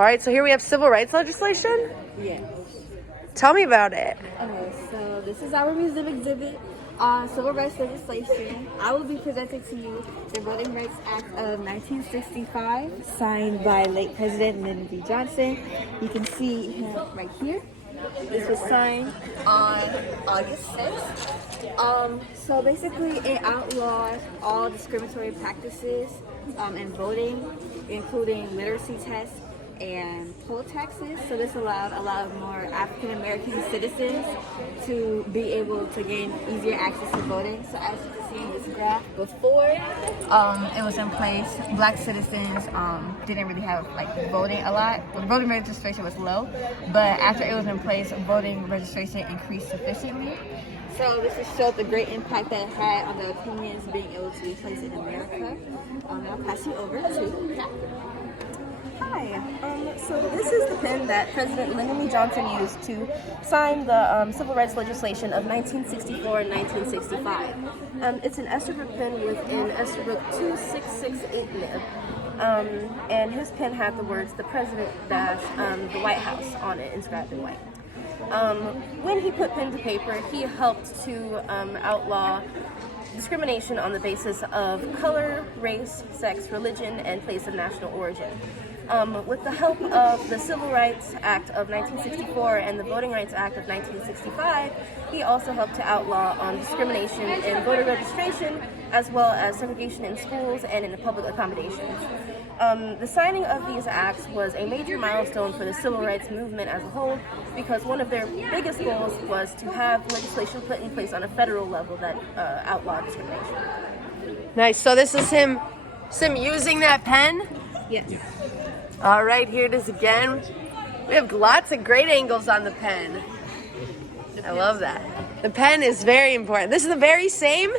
All right, so here we have civil rights legislation. Yes. Tell me about it. Okay, so this is our museum exhibit on civil rights legislation. I will be presenting to you the Voting Rights Act of 1965, signed by late President Lyndon B. Johnson. You can see him right here. This was signed on August 6th. So basically, it outlawed all discriminatory practices in voting, including literacy tests and poll taxes. So this allowed a lot more African American citizens to be able to gain easier access to voting. So as you can see in this graph, before it was in place, black citizens didn't really have voting a lot. The voting registration was low, but after it was in place, voting registration increased sufficiently. So this just showed the great impact that it had on the opinions being able to be placed in America. I'll pass you over to Jack. Hi. So this is the pen that President Lyndon B. Johnson used to sign the civil rights legislation of 1964 and 1965. It's an Esterbrook pen with an Esterbrook 2668 nib. And his pen had the words "The President dash the White House" on it, inscribed in white. When he put pen to paper, he helped to outlaw discrimination on the basis of color, race, sex, religion, and place of national origin. With the help of the Civil Rights Act of 1964 and the Voting Rights Act of 1965, he also helped to outlaw discrimination in voter registration, as well as segregation in schools and in public accommodations. The signing of these acts was a major milestone for the civil rights movement as a whole, because one of their biggest goals was to have legislation put in place on a federal level that outlawed discrimination. Nice. So this is him using that pen. Yes. All right, here it is again. We have lots of great angles on the pen. I love that. The pen is very important. This is the very same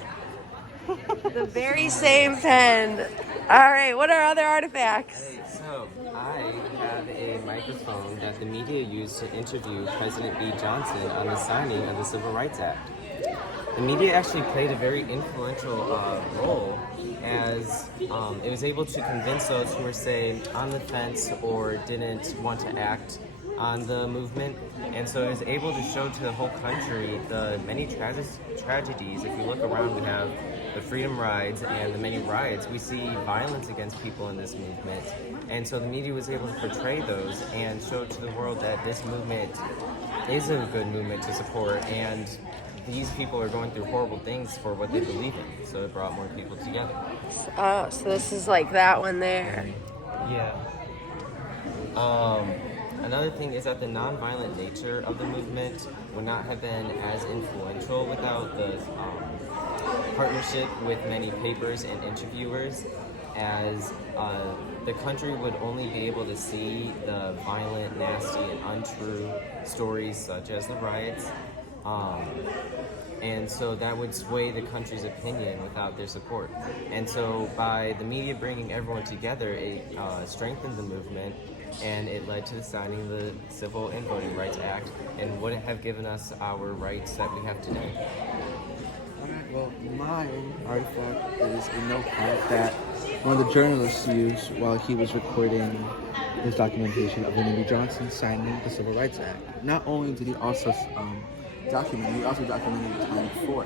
pen. All right, what are other artifacts? Hey, so I have a microphone that the media used to interview President B. Johnson on the signing of the Civil Rights Act. The media actually played a very influential role, as it was able to convince those who were, say, on the fence or didn't want to act on the movement. And so it was able to show to the whole country the many tragedies. If you look around, we have the freedom rides and the many riots. We see violence against people in this movement. And so the media was able to portray those and show to the world that this movement is a good movement to support, and these people are going through horrible things for what they believe in. So it brought more people together. Oh, so this is like that one there. Yeah. Another thing is that the nonviolent nature of the movement would not have been as influential without the partnership with many papers and interviewers, as the country would only be able to see the violent, nasty, and untrue stories such as the riots. And so that would sway the country's opinion without their support. And so by the media bringing everyone together, it strengthened the movement, and it led to the signing of the Civil and Voting Rights Act, and wouldn't have given us our rights that we have today. Alright, well, my artifact is a notepad that one of the journalists used while he was recording his documentation of Lyndon B. Johnson signing the Civil Rights Act. Not only did he also he also documented the time before.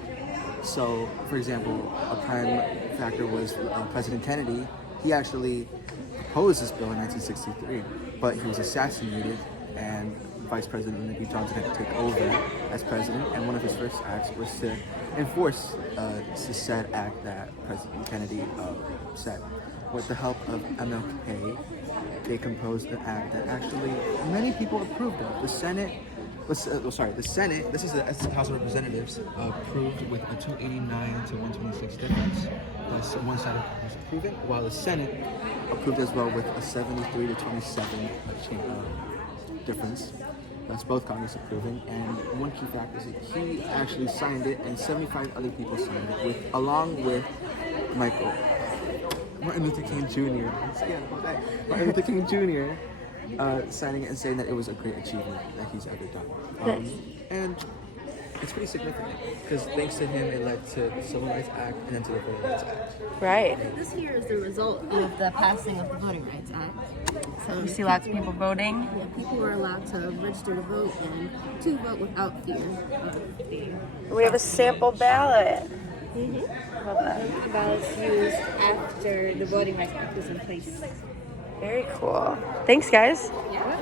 So, for example, a prime factor was President Kennedy. He actually proposed this bill in 1963, but he was assassinated, and Vice President Lyndon B. Johnson had to take over as president, and one of his first acts was to enforce the said act that President Kennedy said. With the help of MLK, they composed an act that actually many people approved of. The Senate, this is the House of Representatives, approved with a 289 to 126 difference. That's one side of Congress approving, while the Senate approved as well with a 73 to 27 difference. That's both Congress approving, and one key factor is that he actually signed it, and 75 other people signed it, along with Martin Luther King Jr. Martin Luther King Jr. Signing it and saying that it was a great achievement that he's ever done. And it's pretty significant because thanks to him, it led to the Civil Rights Act and then to the Voting Rights Act. Right. This year is the result of the passing of the Voting Rights Act. So You see lots of people voting. yeah, people were allowed to register to vote and to vote without fear of being. We have a sample ballot. Love that. Ballots used after the Voting Rights Act was in place. Very cool. Thanks, guys. Yeah.